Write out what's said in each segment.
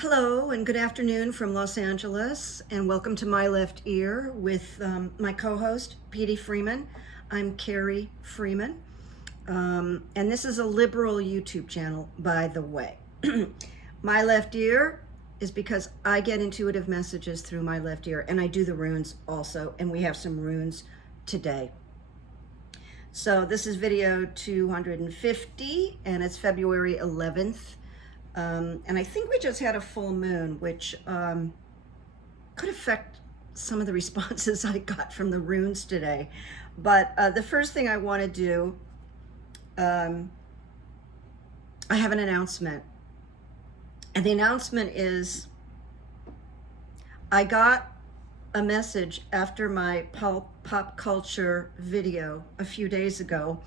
Hello and good afternoon from Los Angeles, and welcome to My Left Ear with my co-host, Petey Freeman. I'm Carrie Freeman, and this is a liberal YouTube channel, by the way. My Left Ear is because I get intuitive messages through my left ear, and I do the runes also, and we have some runes today. So this is video 250, and it's February 11th. And I think we just had a full moon, which could affect some of the responses I got from the runes today. But the first thing I want to do, I have an announcement. And the announcement is, I got a message after my pop culture video a few days ago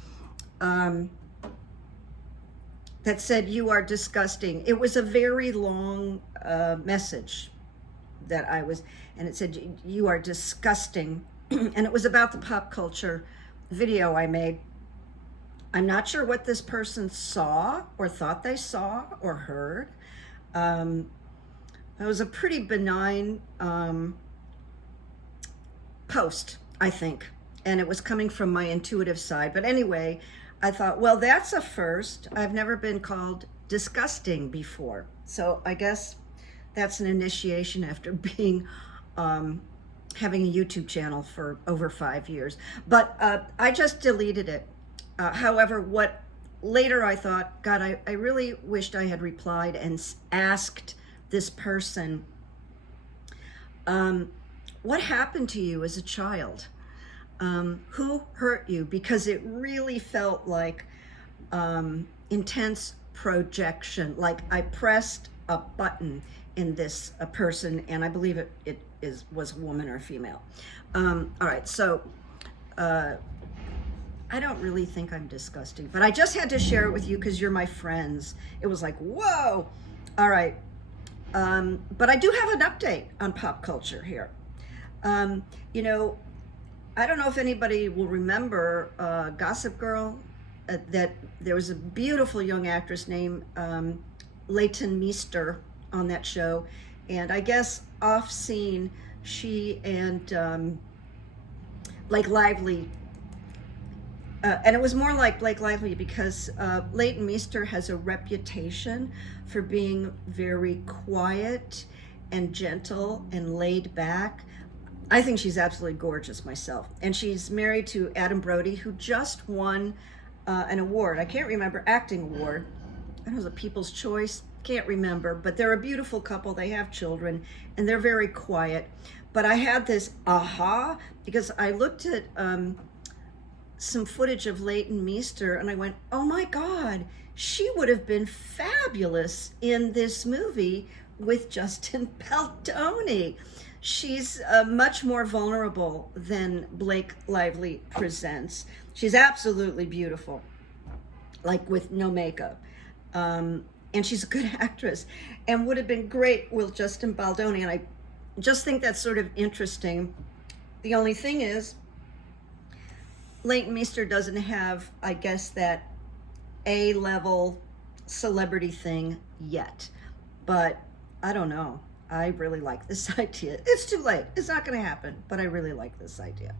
that said, "You are disgusting." It was a very long message that and it said, "You are disgusting." And it was about the pop culture video I made. I'm not sure what this person saw or thought they saw or heard. It was a pretty benign post, I think, and it was coming from my intuitive side. But anyway, I thought, well, that's a first. I've never been called disgusting before. So I guess that's an initiation after being, having a YouTube channel for over 5 years. But I just deleted it. However, what later I thought, God, I really wished I had replied and asked this person, what happened to you as a child? Who hurt you? Because it really felt like intense projection. Like I pressed a button in this person, and I believe it was a woman or a female. All right, so I don't really think I'm disgusting, but I just had to share it with you because you're my friends. It was like, whoa. All right, but I do have an update on pop culture here. You know, I don't know if anybody will remember Gossip Girl, that there was a beautiful young actress named Leighton Meester on that show. And I guess off scene, she and Blake Lively, and it was more like Blake Lively because Leighton Meester has a reputation for being very quiet and gentle and laid back. I think she's absolutely gorgeous myself. And she's married to Adam Brody, who just won an award. I can't remember, acting award. I don't know, it was a People's Choice. Can't remember, but they're a beautiful couple. They have children and they're very quiet. But I had this aha because I looked at some footage of Leighton Meester and I went, oh my God, she would have been fabulous in this movie with Justin Baldoni. She's much more vulnerable than Blake Lively presents. She's absolutely beautiful, like with no makeup. And she's a good actress and would have been great with Justin Baldoni. And I just think that's sort of interesting. The only thing is, Leighton Meester doesn't have, I guess, that A-level celebrity thing yet. But I don't know. I really like this idea. It's too late. It's not going to happen, but I really like this idea.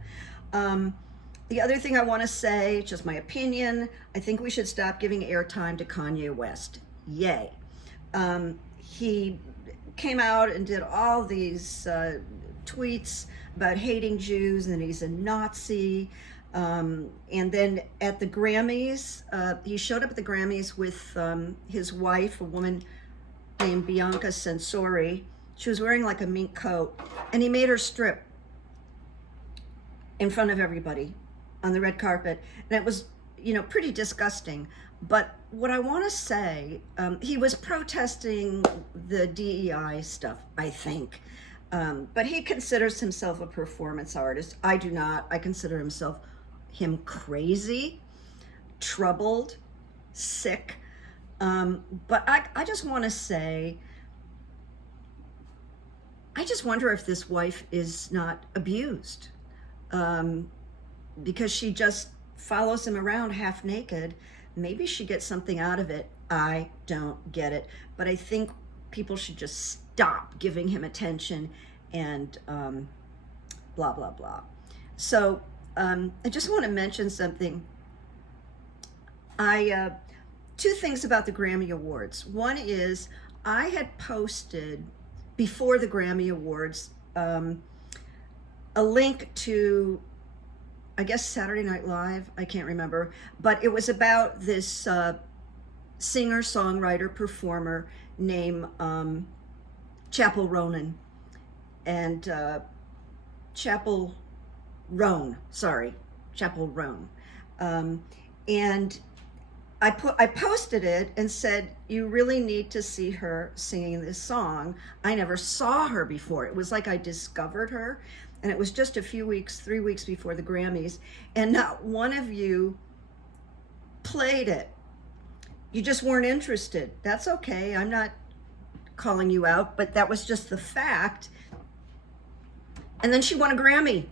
The other thing I want to say, just my opinion, I think we should stop giving airtime to Kanye West. Yay. He came out and did all these tweets about hating Jews and he's a Nazi. And then at the Grammys, he showed up at the Grammys with his wife, a woman named Bianca Censori. She was wearing like a mink coat, and he made her strip in front of everybody on the red carpet. And it was, you know, pretty disgusting. But what I want to say, he was protesting the DEI stuff, I think. But he considers himself a performance artist. I do not. I consider him crazy, troubled, sick. But I just want to say, I just wonder if this wife is not abused, because she just follows him around half naked. Maybe she gets something out of it. I don't get it. But I think people should just stop giving him attention and blah, blah, blah. So I just want to mention something. Two things about the Grammy Awards. One is I had posted before the Grammy Awards a link to, I guess, Saturday Night Live, I can't remember, but it was about this singer, songwriter, performer named Chappell Ronan, and Chappell Rune. And I posted it and said, you really need to see her singing this song. I never saw her before. It was like I discovered her, and it was just a few weeks, 3 weeks before the Grammys, and not one of you played it. You just weren't interested. That's okay. I'm not calling you out, but that was just the fact. And then she won a Grammy.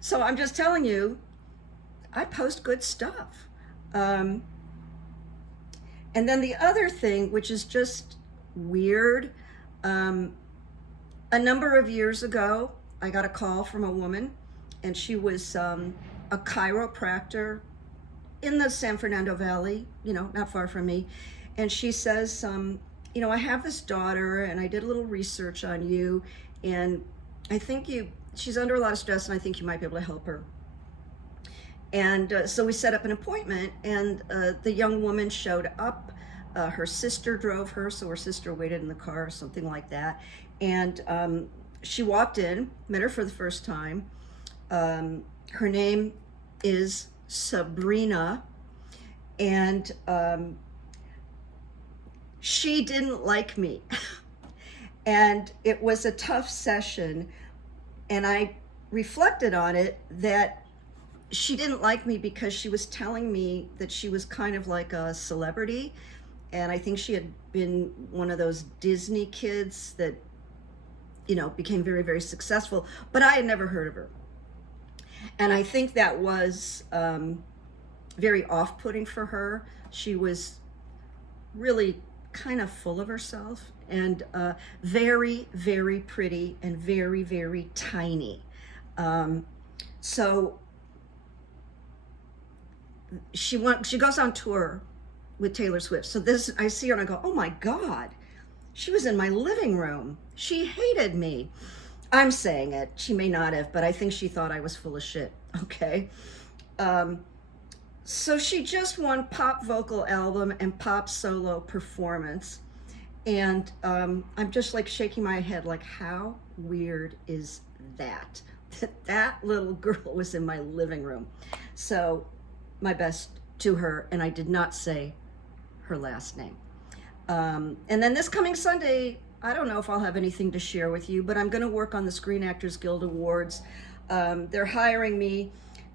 So I'm just telling you, I post good stuff. And then the other thing, which is just weird, a number of years ago, I got a call from a woman, and she was a chiropractor in the San Fernando Valley, not far from me. And she says, I have this daughter, and I did a little research on you, and I think she's under a lot of stress, and I think you might be able to help her. And so we set up an appointment, and the young woman showed up. Her sister drove her, so her sister waited in the car or something like that. And she walked in, met her for the first time. Her name is Sabrina, and she didn't like me. And it was a tough session, and I reflected on it that she didn't like me because she was telling me that she was kind of like a celebrity, and I think she had been one of those Disney kids that, became very, very successful, but I had never heard of her. And I think that was very off-putting for her. She was really kind of full of herself, and very, very pretty, and very, very tiny. So she goes on tour with Taylor Swift. So I see her and I go, oh my God, she was in my living room. She hated me. I'm saying it. She may not have, but I think she thought I was full of shit. Okay. So she just won pop vocal album and pop solo performance. And I'm just like shaking my head, like, how weird is that? That little girl was in my living room. So my best to her, and I did not say her last name. And then this coming Sunday, I don't know if I'll have anything to share with you, but I'm going to work on the Screen Actors Guild Awards. They're hiring me.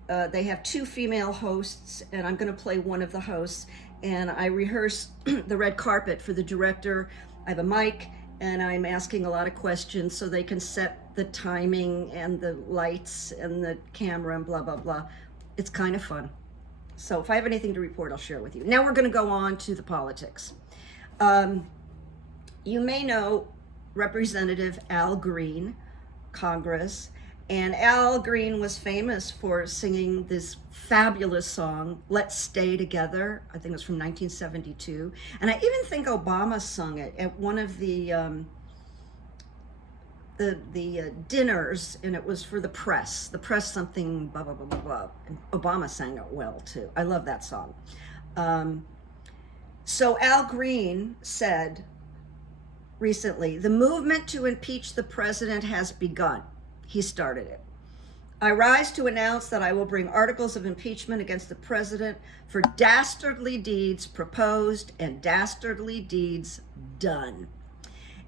They have 2 female hosts, and I'm going to play one of the hosts. And I rehearse the red carpet for the director. I have a mic, and I'm asking a lot of questions so they can set the timing and the lights and the camera and blah, blah, blah. It's kind of fun. So if I have anything to report, I'll share it with you. Now we're going to go on to the politics. You may know Representative Al Green, Congress, and Al Green was famous for singing this fabulous song, Let's Stay Together. I think it was from 1972. And I even think Obama sung it at one of the dinners, and it was for the press something, blah, blah, blah, blah, blah. And Obama sang it well, too. I love that song. So Al Green said recently, the movement to impeach the president has begun. He started it. I rise to announce that I will bring articles of impeachment against the president for dastardly deeds proposed and dastardly deeds done.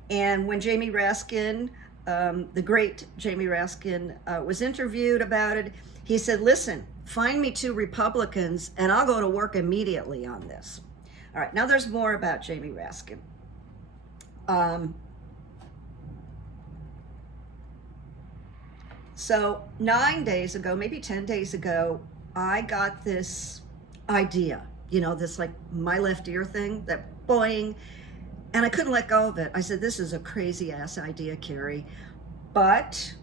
And when Jamie Raskin, the great Jamie Raskin, was interviewed about it, he said, listen, find me 2 Republicans and I'll go to work immediately on this. All right, now there's more about Jamie Raskin. So 9 days ago, maybe 10 days ago, I got this idea, this like my left ear thing, that boing. And I couldn't let go of it. I said, this is a crazy ass idea, Carrie. But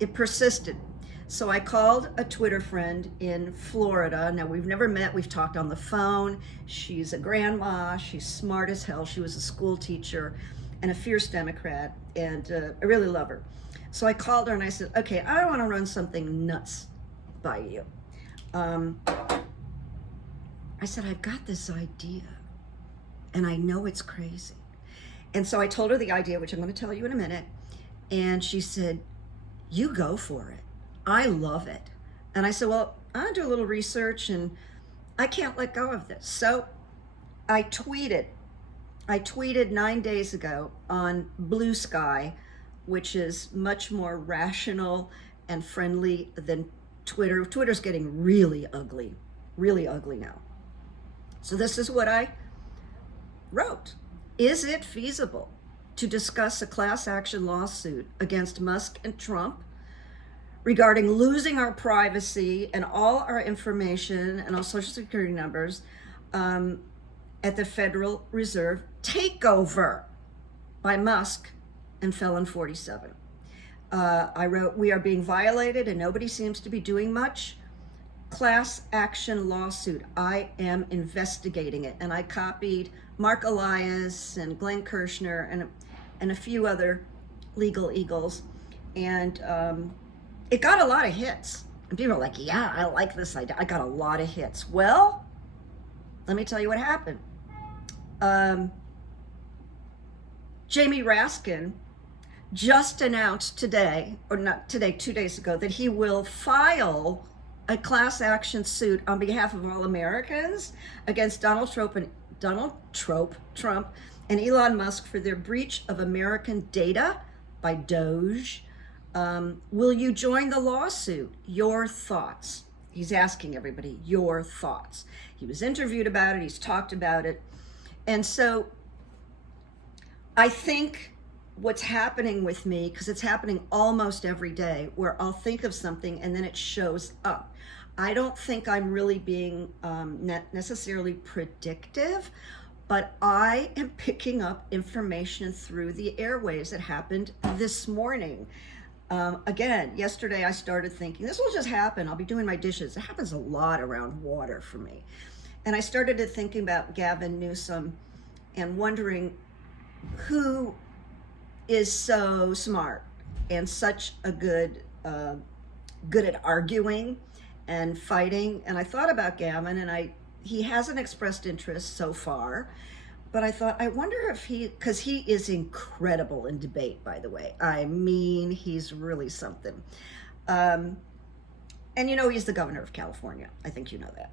it persisted. So I called a Twitter friend in Florida. Now, we've never met. We've talked on the phone. She's a grandma. She's smart as hell. She was a school teacher and a fierce Democrat. And I really love her. So I called her and I said, okay, I want to run something nuts by you. I said, I've got this idea and I know it's crazy. And so I told her the idea, which I'm going to tell you in a minute. And she said, you go for it. I love it. And I said, well, I'll do a little research and I can't let go of this. So I tweeted 9 days ago on Blue Sky, which is much more rational and friendly than Twitter. Twitter's getting really ugly now. So this is what I wrote. Is it feasible to discuss a class action lawsuit against Musk and Trump regarding losing our privacy and all our information and our social security numbers at the Federal Reserve takeover by Musk and Felon 47? I wrote, we are being violated and nobody seems to be doing much. Class action lawsuit. I am investigating it. And I copied Mark Elias and Glenn Kirshner and a few other legal eagles. And it got a lot of hits. And people are like, yeah, I like this idea. I got a lot of hits. Well, let me tell you what happened. Jamie Raskin just announced today, or not today, 2 days ago, that he will file a class action suit on behalf of all Americans against Donald Trump and Elon Musk for their breach of American data by Doge. Will you join the lawsuit? Your thoughts. He's asking everybody your thoughts. He was interviewed about it. He's talked about it. And so I think what's happening with me, because it's happening almost every day, where I'll think of something and then it shows up. I don't think I'm really being necessarily predictive, but I am picking up information through the airwaves that happened this morning. Again, yesterday I started thinking, this will just happen. I'll be doing my dishes. It happens a lot around water for me. And I started to thinking about Gavin Newsom and wondering who is so smart and such a good at arguing and fighting. And I thought about Gavin, and he hasn't expressed interest so far, but I thought, I wonder if because he is incredible in debate, by the way. I mean, he's really something. And you know, he's the governor of California. I think you know that.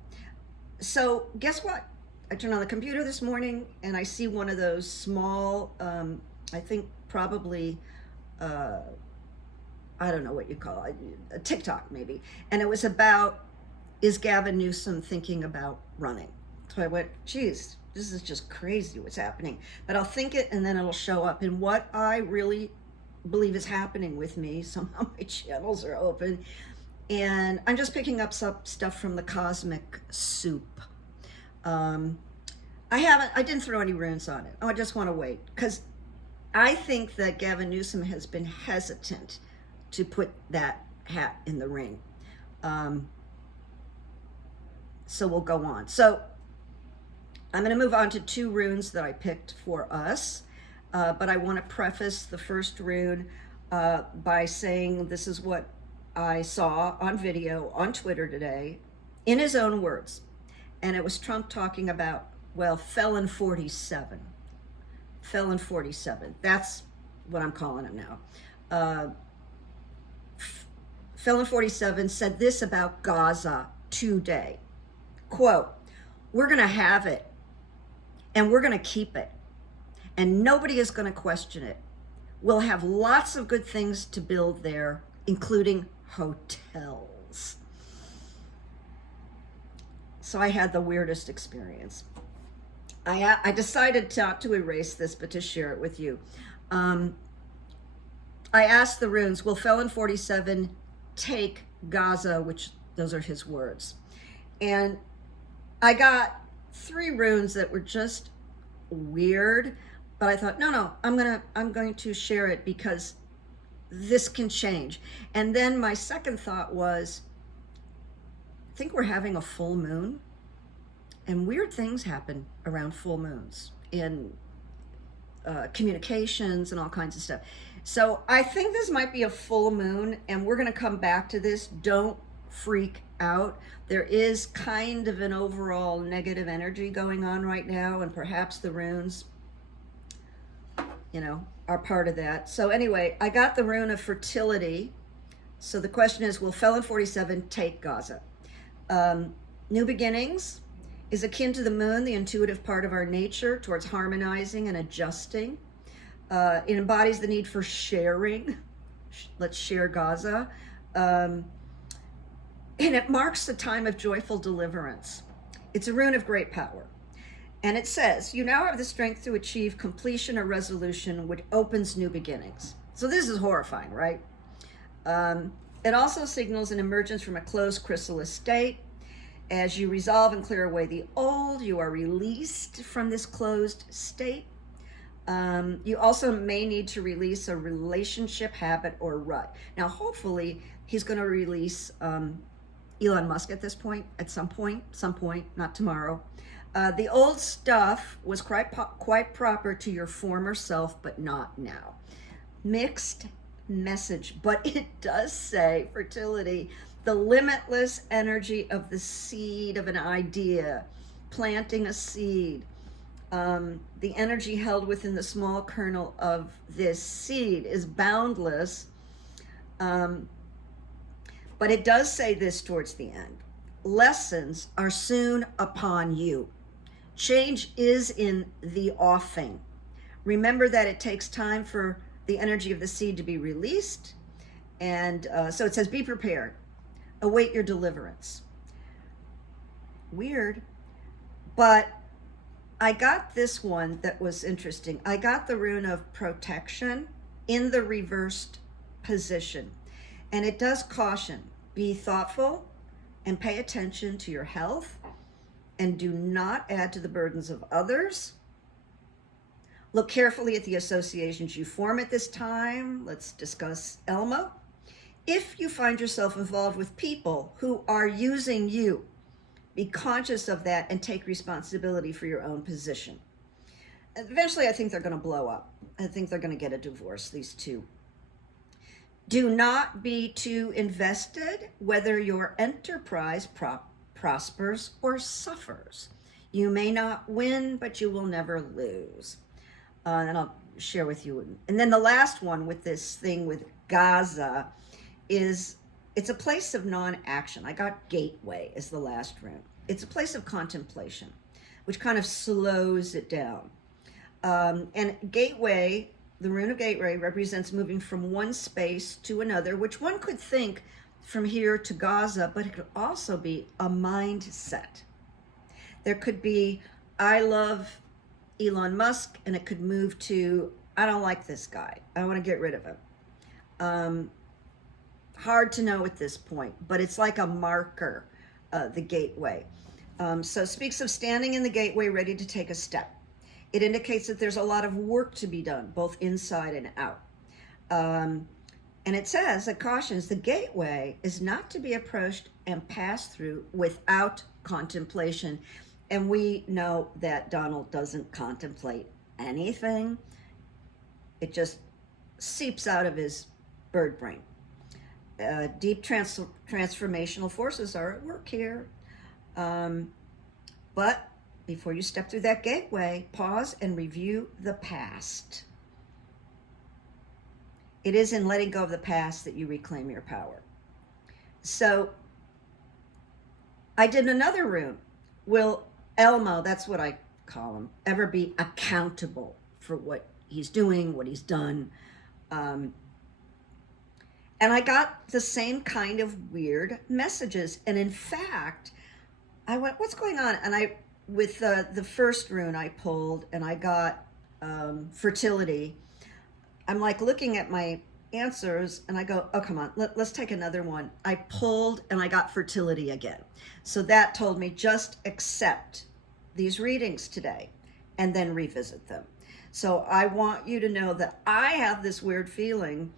So guess what? I turned on the computer this morning and I see one of those small, I think probably, I don't know what you call it, a TikTok maybe. And it was about, is Gavin Newsom thinking about running? So I went, geez, this is just crazy what's happening. But I'll think it and then it'll show up. And what I really believe is happening with me, somehow my channels are open, and I'm just picking up some stuff from the cosmic soup. I didn't throw any runes on it. Oh, I just want to wait, because I think that Gavin Newsom has been hesitant to put that hat in the ring. So we'll go on. So I'm going to move on to 2 runes that I picked for us, but I want to preface the first rune by saying this is what I saw on video on Twitter today, in his own words. And it was Trump talking about, well, Felon 47. Felon 47. That's what I'm calling him now. Felon 47 said this about Gaza today. Quote, we're going to have it and we're going to keep it and nobody is going to question it. We'll have lots of good things to build there, including hotels. So I had the weirdest experience. I decided not to erase this, but to share it with you. I asked the runes, will Felon 47 take Gaza, which those are his words. And I got 3 runes that were just weird. but I thought, no, I'm going to share it because this can change. And then my second thought was, I think we're having a full moon, and weird things happen around full moons in communications and all kinds of stuff. So I think this might be a full moon, and we're going to come back to this. Don't freak out. There is kind of an overall negative energy going on right now, and perhaps the runes, are part of that. So anyway, I got the rune of fertility. So the question is, will Felon 47 take GAZA? New beginnings is akin to the moon, the intuitive part of our nature towards harmonizing and adjusting. It embodies the need for sharing. Let's share GAZA. And it marks the time of joyful deliverance. It's a rune of great power. And it says, you now have the strength to achieve completion or resolution, which opens new beginnings. So this is horrifying, right? It also signals an emergence from a closed chrysalis state. As you resolve and clear away the old, you are released from this closed state. You also may need to release a relationship habit or rut. Now, hopefully, he's going to release Elon Musk at some point, not tomorrow. The old stuff was quite proper to your former self, but not now. Mixed message, but it does say fertility, the limitless energy of the seed of an idea, planting a seed, the energy held within the small kernel of this seed is boundless. But it does say this towards the end. Lessons are soon upon you. Change is in the offing. Remember that it takes time for the energy of the seed to be released. And so it says, be prepared. Await your deliverance. Weird. But I got this one that was interesting. I got the rune of protection in the reversed position. And it does caution, be thoughtful and pay attention to your health and do not add to the burdens of others. Look carefully at the associations you form at this time. Let's discuss Elmo. If you find yourself involved with people who are using you, be conscious of that and take responsibility for your own position. Eventually, I think they're going to blow up. I think they're going to get a divorce, these two. Do not be too invested, whether your enterprise prospers or suffers. You may not win, but you will never lose. And I'll share with you. And then the last one with this thing with GAZA is, it's a place of non-action. I got gateway as the last rune. It's a place of contemplation, which kind of slows it down. And gateway, the rune of gateway, represents moving from one space to another, which one could think from here to GAZA, but it could also be a mindset. There could be, I love Elon Musk, and it could move to, I don't like this guy. I want to get rid of him. Hard to know at this point, but it's like a marker, the gateway. So it speaks of standing in the gateway, ready to take a step. It indicates that there's a lot of work to be done, both inside and out. And it says, it cautions, the gateway is not to be approached and passed through without contemplation. And we know that Donald doesn't contemplate anything. It just seeps out of his bird brain. Deep transformational forces are at work here. But before you step through that gateway, pause and review the past. It is in letting go of the past that you reclaim your power. So I did another rune. Will Elmo, that's what I call him, ever be accountable for what he's doing, what he's done? And I got the same kind of weird messages. And in fact, I went, what's going on? And with the first rune I pulled, and I got fertility. I'm like looking at my answers and I go, oh, come on, let's take another one. I pulled and I got fertility again. So that told me, just accept these readings today and then revisit them. So I want you to know that I have this weird feeling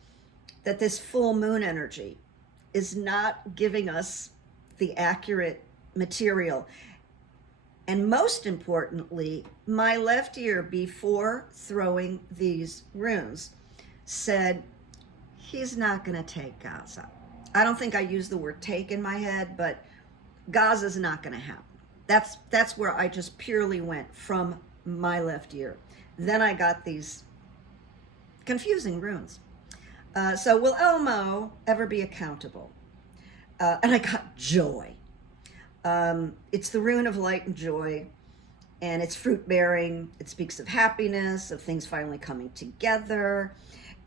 that this full moon energy is not giving us the accurate material. And most importantly, my left ear, before throwing these runes, said, he's not going to take GAZA. I don't think I used the word take in my head, but GAZA is not going to happen. That's where I just purely went from my left ear. Then I got these confusing runes. So will Elmo ever be accountable? And I got joy. It's the rune of light and joy, and it's fruit bearing. It speaks of happiness, of things finally coming together.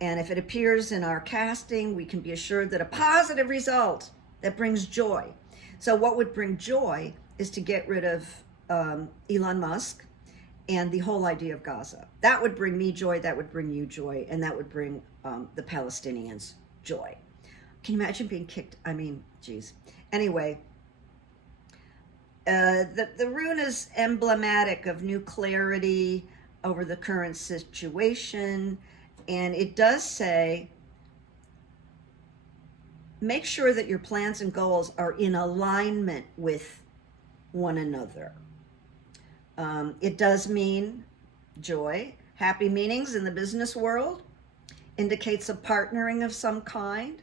And if it appears in our casting, we can be assured that a positive result that brings joy. So what would bring joy is to get rid of Elon Musk and the whole idea of GAZA. That would bring me joy, that would bring you joy, and that would bring the Palestinians joy. Can you imagine being kicked? I mean, geez. Anyway, the rune is emblematic of new clarity over the current situation, and it does say, make sure that your plans and goals are in alignment with one another. It does mean joy. Happy meetings in the business world indicates a partnering of some kind.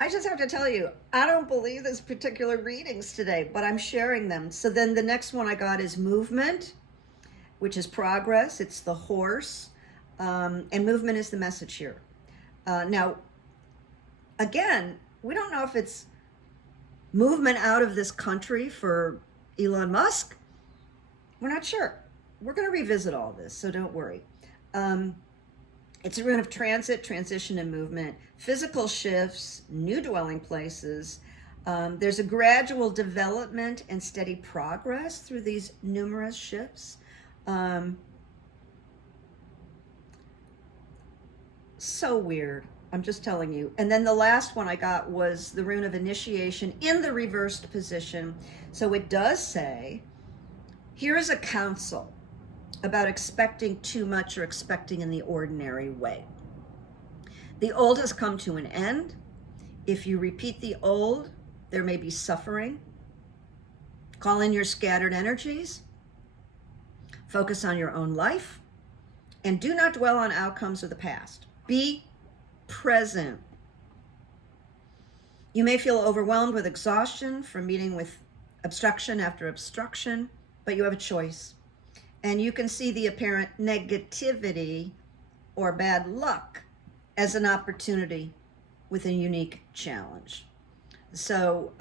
I just have to tell you, I don't believe this particular readings today, but I'm sharing them. So then the next one I got is movement, which is progress. It's the horse, and movement is the message here. Now, again, we don't know if it's movement out of this country for Elon Musk. We're not sure. We're going to revisit all this, so don't worry. It's a rune of transit, transition, and movement, physical shifts, new dwelling places. There's a gradual development and steady progress through these numerous shifts. So weird. I'm just telling you. And then the last one I got was the rune of initiation in the reversed position. So it does say, here is a counsel about expecting too much or expecting in the ordinary way. The old has come to an end. If you repeat the old, there may be suffering. Call in your scattered energies. Focus on your own life. And do not dwell on outcomes of the past. Be present. You may feel overwhelmed with exhaustion from meeting with obstruction after obstruction, but you have a choice. And you can see the apparent negativity or bad luck as an opportunity with a unique challenge. So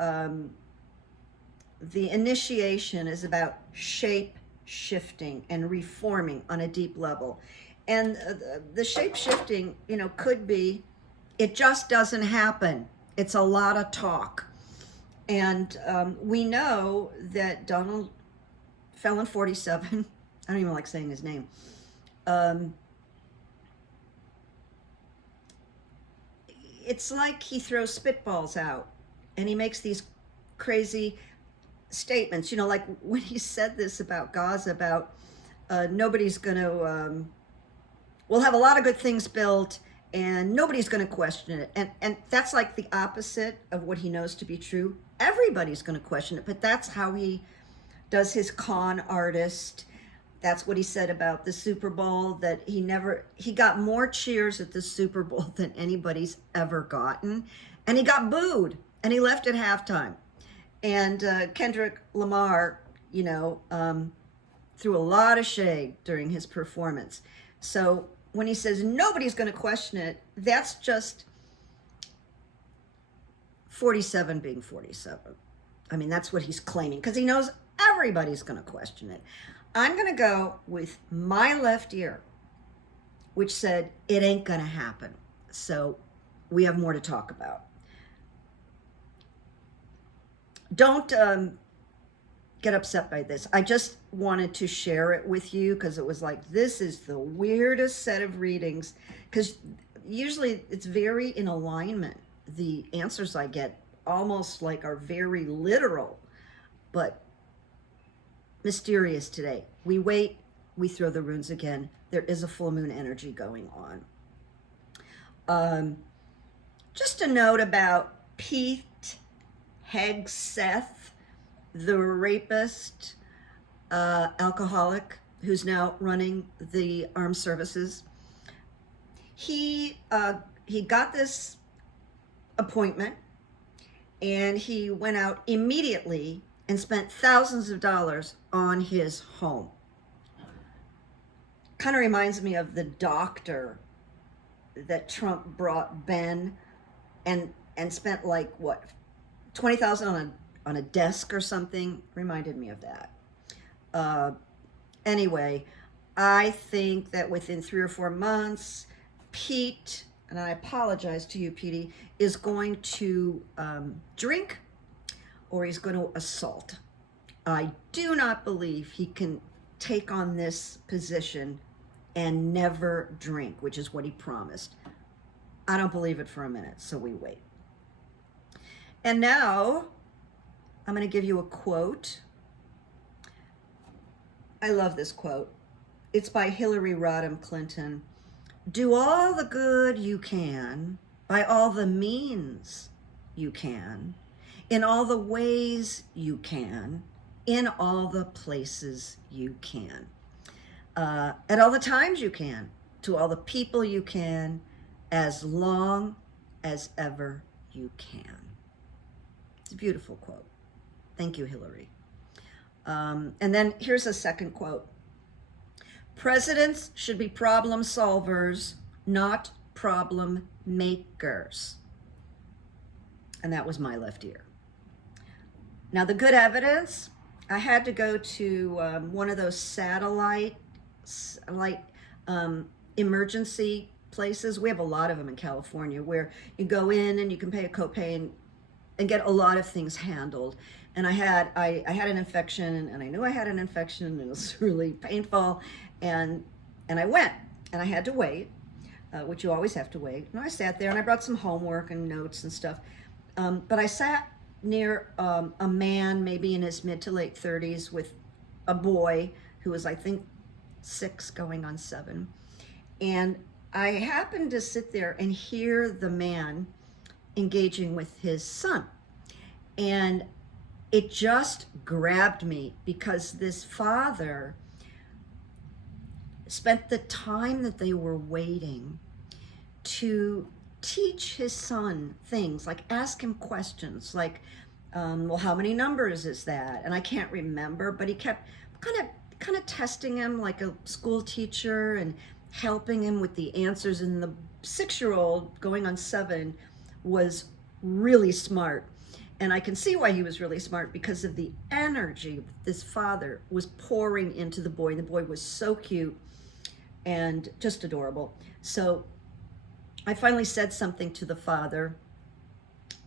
the initiation is about shape shifting and reforming on a deep level. And the shape shifting, could be, it just doesn't happen. It's a lot of talk. And we know that Donald Felon 47, I don't even like saying his name, it's like he throws spitballs out and he makes these crazy statements, like when he said this about Gaza, about nobody's going to, we'll have a lot of good things built and nobody's going to question it. And that's like the opposite of what he knows to be true. Everybody's going to question it, but that's how he does his con artist. That's what he said about the Super Bowl, that he got more cheers at the Super Bowl than anybody's ever gotten. And he got booed and he left at halftime. And Kendrick Lamar, threw a lot of shade during his performance. So when he says nobody's going to question it, that's just 47 being 47. I mean, that's what he's claiming because he knows everybody's going to question it. I'm going to go with my left ear, which said it ain't going to happen. So we have more to talk about. Don't get upset by this. I just wanted to share it with you because it was like, this is the weirdest set of readings, because usually it's very in alignment. The answers I get almost like are very literal, but mysterious today. we wait, we throw the runes again. There is a full moon energy going on. Just a note about Pete Hegseth, the rapist, alcoholic, who's now running the armed services. He got this appointment, and he went out immediately and spent thousands of dollars on his home. Kind of reminds me of the doctor that Trump brought Ben and spent like what, $20,000 on a desk or something. Reminded me of that. Anyway, I think that within 3 or 4 months, Pete, and I apologize to you, Petey, is going to drink, or he's going to assault. I do not believe he can take on this position and never drink, which is what he promised. I don't believe it for a minute, so we wait. And now I'm going to give you a quote. I love this quote. It's by Hillary Rodham Clinton. Do all the good you can by all the means you can, in all the ways you can, in all the places you can, at all the times you can, to all the people you can, as long as ever you can. It's a beautiful quote. Thank you, Hillary. And then here's a second quote. Presidents should be problem solvers, not problem makers. And that was my left ear. Now, the good evidence, I had to go to one of those satellite emergency places. We have a lot of them in California where you go in and you can pay a copay and get a lot of things handled. And I had an infection, and I knew I had an infection, and it was really painful. And I went, and I had to wait, which you always have to wait. And I sat there, and I brought some homework and notes and stuff. But I sat near a man, maybe in his mid to late 30s, with a boy who was, I think, 6 going on 7. And I happened to sit there and hear the man engaging with his son. And it just grabbed me, because this father spent the time that they were waiting to teach his son things, like ask him questions like, well, how many numbers is that? And I can't remember, but he kept kind of testing him like a school teacher and helping him with the answers. And the 6-year-old going on 7 was really smart. And I can see why he was really smart, because of the energy this father was pouring into the boy. The boy was so cute and just adorable. So I finally said something to the father.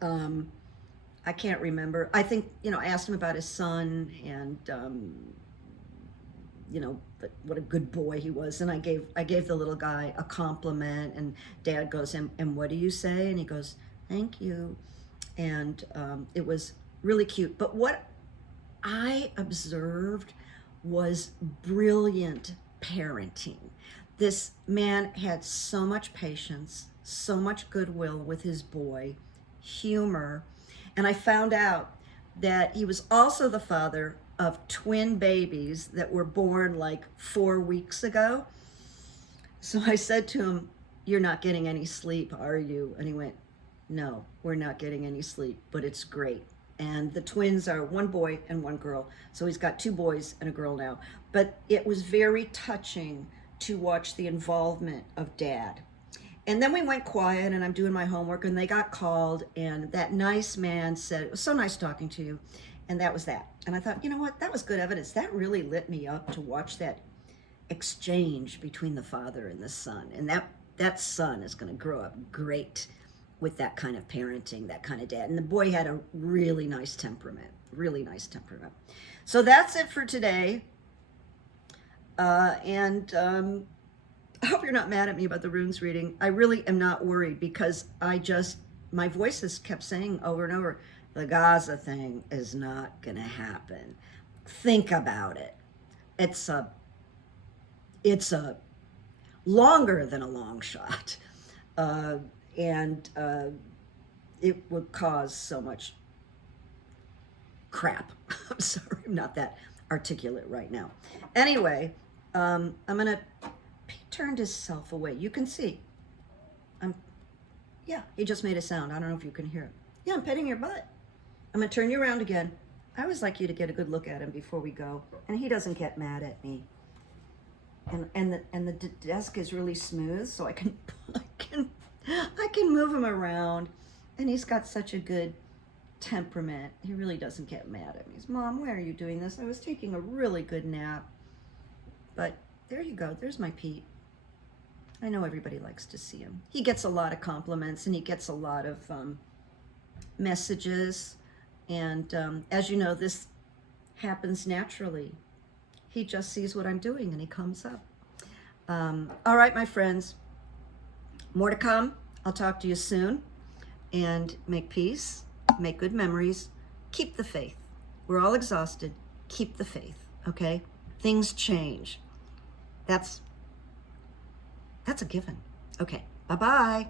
I can't remember. I think, I asked him about his son, and, but what a good boy he was. And I gave the little guy a compliment, and Dad goes, and what do you say? And he goes, thank you. And it was really cute. But what I observed was brilliant parenting. This man had so much patience, so much goodwill with his boy, humor. And I found out that he was also the father of twin babies that were born like 4 weeks ago. So I said to him, you're not getting any sleep, are you? And he went, no, we're not getting any sleep, but it's great. And the twins are 1 boy and 1 girl. So he's got 2 boys and a girl now. But it was very touching to watch the involvement of Dad. And then we went quiet, and I'm doing my homework, and they got called, and that nice man said, it was so nice talking to you. And that was that. And I thought, you know what? That was good evidence. That really lit me up to watch that exchange between the father and the son. And that son is going to grow up great with that kind of parenting, that kind of dad. And the boy had a really nice temperament, really nice temperament. So that's it for today. I hope you're not mad at me about the runes reading. I really am not worried, because my voice has kept saying over and over, the GAZA thing is not going to happen. Think about it. it's a longer than a long shot, and it would cause so much crap. I'm sorry, I'm not that articulate right now. Anyway, I'm gonna. He turned himself away. You can see. Yeah, he just made a sound. I don't know if you can hear it. Yeah, I'm petting your butt. I'm gonna turn you around again. I always like you to get a good look at him before we go, and he doesn't get mad at me. And the desk is really smooth, so I can move him around, and he's got such a good temperament. He really doesn't get mad at me. He's, Mom, why are you doing this? I was taking a really good nap. But there you go. There's my Pete. I know everybody likes to see him. He gets a lot of compliments, and he gets a lot of messages. And as you know, this happens naturally. He just sees what I'm doing, and he comes up. All right, my friends. More to come. I'll talk to you soon. And make peace. Make good memories. Keep the faith. We're all exhausted. Keep the faith, okay? Things change. That's a given. Okay, bye-bye.